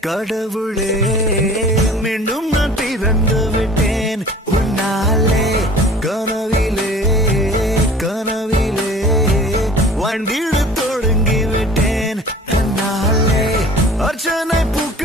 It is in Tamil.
கடவுளே மீண்டும் நான் பிறந்து விட்டேன் உன்னாலே கனவிலே கனவிலே வாழ்ந்திட தொடங்கி விட்டேன் தன்னாலே அர்ச்சனை பூக்க